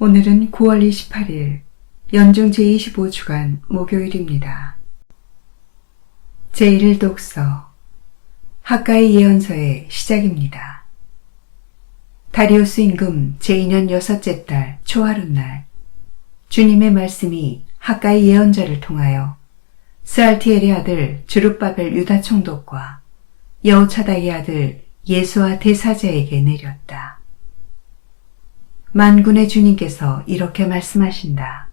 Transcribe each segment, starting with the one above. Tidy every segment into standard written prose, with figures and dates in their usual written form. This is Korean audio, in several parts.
오늘은 9월 28일 연중 제25주간 목요일입니다. 제1독서 학가의 예언서의 시작입니다. 다리우스 임금 제2년 여섯째 달 초하룻날 주님의 말씀이 학가의 예언자를 통하여 스알티엘의 아들 주룹바벨 유다 총독과 여호차닥의 아들 예수아 대사자에게 내렸다. 만군의 주님께서 이렇게 말씀하신다.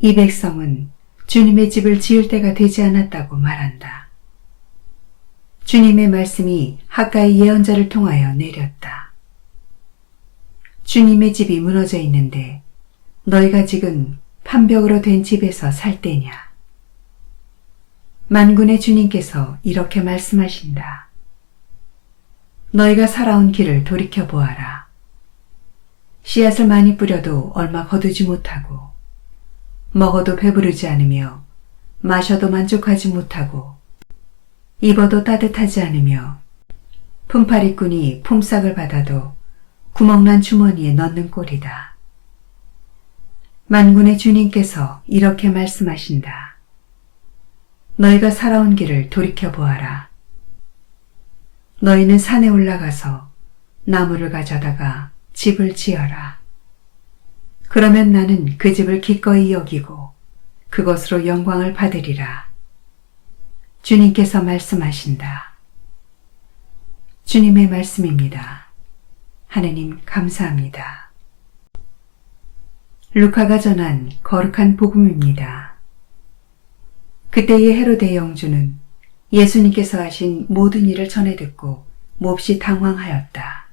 이 백성은 주님의 집을 지을 때가 되지 않았다고 말한다. 주님의 말씀이 학가의 예언자를 통하여 내렸다. 주님의 집이 무너져 있는데 너희가 지금 판벽으로 된 집에서 살 때냐? 만군의 주님께서 이렇게 말씀하신다. 너희가 살아온 길을 돌이켜보아라. 씨앗을 많이 뿌려도 얼마 거두지 못하고 먹어도 배부르지 않으며 마셔도 만족하지 못하고 입어도 따뜻하지 않으며 품팔이꾼이 품삯을 받아도 구멍난 주머니에 넣는 꼴이다. 만군의 주님께서 이렇게 말씀하신다. 너희가 살아온 길을 돌이켜보아라. 너희는 산에 올라가서 나무를 가져다가 집을 지어라. 그러면 나는 그 집을 기꺼이 여기고 그것으로 영광을 받으리라. 주님께서 말씀하신다. 주님의 말씀입니다. 하느님 감사합니다. 루카가 전한 거룩한 복음입니다. 그때의 헤로데 영주는 예수님께서 하신 모든 일을 전해 듣고 몹시 당황하였다.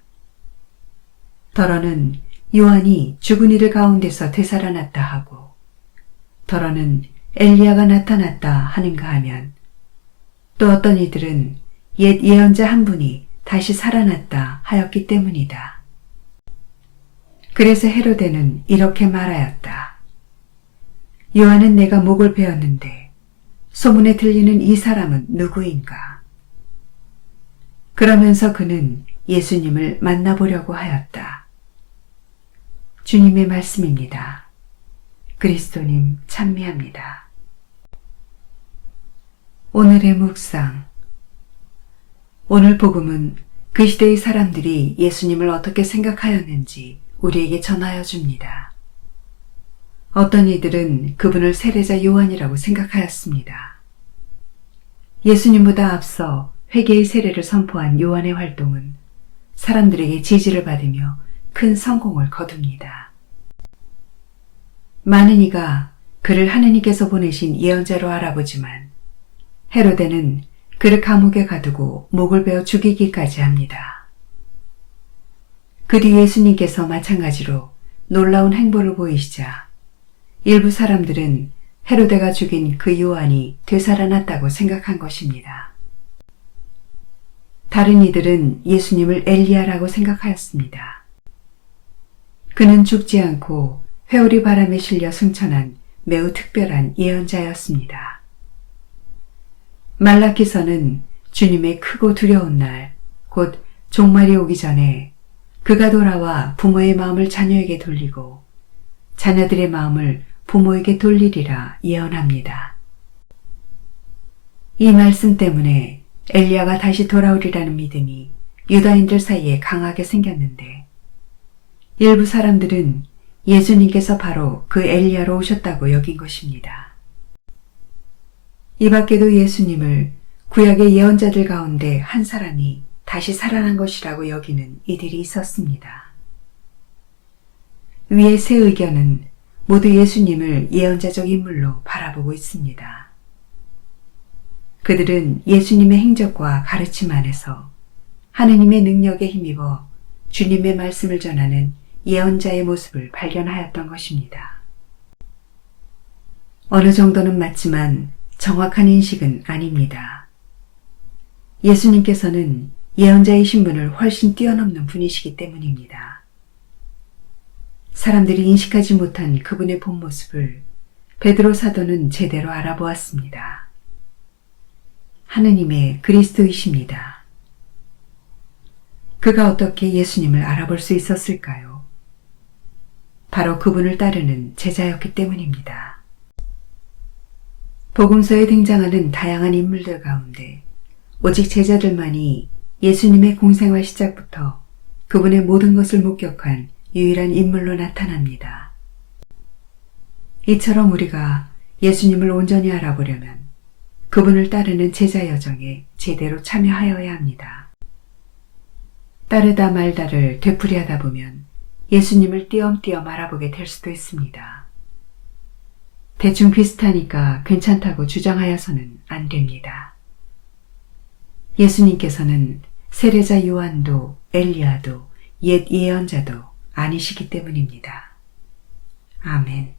더러는 요한이 죽은 이들 가운데서 되살아났다 하고 더러는 엘리야가 나타났다 하는가 하면 또 어떤 이들은 옛 예언자 한 분이 다시 살아났다 하였기 때문이다. 그래서 헤로데는 이렇게 말하였다. 요한은 내가 목을 베었는데 소문에 들리는 이 사람은 누구인가? 그러면서 그는 예수님을 만나보려고 하였다. 주님의 말씀입니다. 그리스도님 찬미합니다. 오늘의 묵상. 오늘 복음은 그 시대의 사람들이 예수님을 어떻게 생각하였는지 우리에게 전하여 줍니다. 어떤 이들은 그분을 세례자 요한이라고 생각하였습니다. 예수님보다 앞서 회개의 세례를 선포한 요한의 활동은 사람들에게 지지를 받으며 큰 성공을 거둡니다. 많은 이가 그를 하느님께서 보내신 예언자로 알아보지만 헤로데는 그를 감옥에 가두고 목을 베어 죽이기까지 합니다. 그 뒤 예수님께서 마찬가지로 놀라운 행보를 보이시자 일부 사람들은 헤로데가 죽인 그 요한이 되살아났다고 생각한 것입니다. 다른 이들은 예수님을 엘리야라고 생각하였습니다. 그는 죽지 않고 회오리 바람에 실려 승천한 매우 특별한 예언자였습니다. 말라기서는 주님의 크고 두려운 날, 곧 종말이 오기 전에 그가 돌아와 부모의 마음을 자녀에게 돌리고 자녀들의 마음을 부모에게 돌리리라 예언합니다. 이 말씀 때문에 엘리야가 다시 돌아오리라는 믿음이 유다인들 사이에 강하게 생겼는데 일부 사람들은 예수님께서 바로 그 엘리야로 오셨다고 여긴 것입니다. 이 밖에도 예수님을 구약의 예언자들 가운데 한 사람이 다시 살아난 것이라고 여기는 이들이 있었습니다. 위의 세 의견은 모두 예수님을 예언자적 인물로 바라보고 있습니다. 그들은 예수님의 행적과 가르침 안에서 하느님의 능력에 힘입어 주님의 말씀을 전하는 예언자의 모습을 발견하였던 것입니다. 어느 정도는 맞지만 정확한 인식은 아닙니다. 예수님께서는 예언자의 신분을 훨씬 뛰어넘는 분이시기 때문입니다. 사람들이 인식하지 못한 그분의 본 모습을 베드로 사도는 제대로 알아보았습니다. 하느님의 그리스도이십니다. 그가 어떻게 예수님을 알아볼 수 있었을까요? 바로 그분을 따르는 제자였기 때문입니다. 복음서에 등장하는 다양한 인물들 가운데 오직 제자들만이 예수님의 공생활 시작부터 그분의 모든 것을 목격한 유일한 인물로 나타납니다. 이처럼 우리가 예수님을 온전히 알아보려면 그분을 따르는 제자 여정에 제대로 참여하여야 합니다. 따르다 말다를 되풀이하다 보면 예수님을 띄엄띄엄 알아보게 될 수도 있습니다. 대충 비슷하니까 괜찮다고 주장하여서는 안 됩니다. 예수님께서는 세례자 요한도 엘리야도 옛 예언자도 아니시기 때문입니다. 아멘.